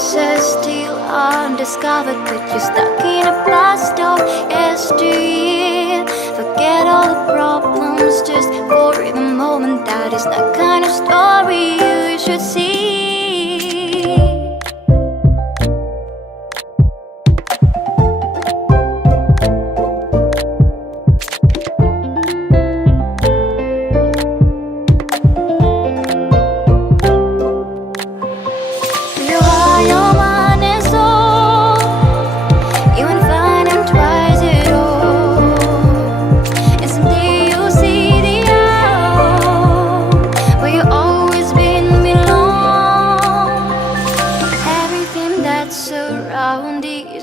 pieces still undiscovered, but you're stuck in a blast of yesteryear. Forget all the problems just for the moment. That is the kind of story you should see.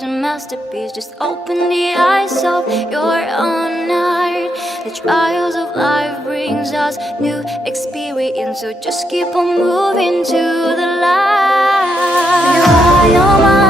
Masterpiece, just open the eyes of your own heart. The trials of life brings us new experience, so just keep on moving to the light. Your mind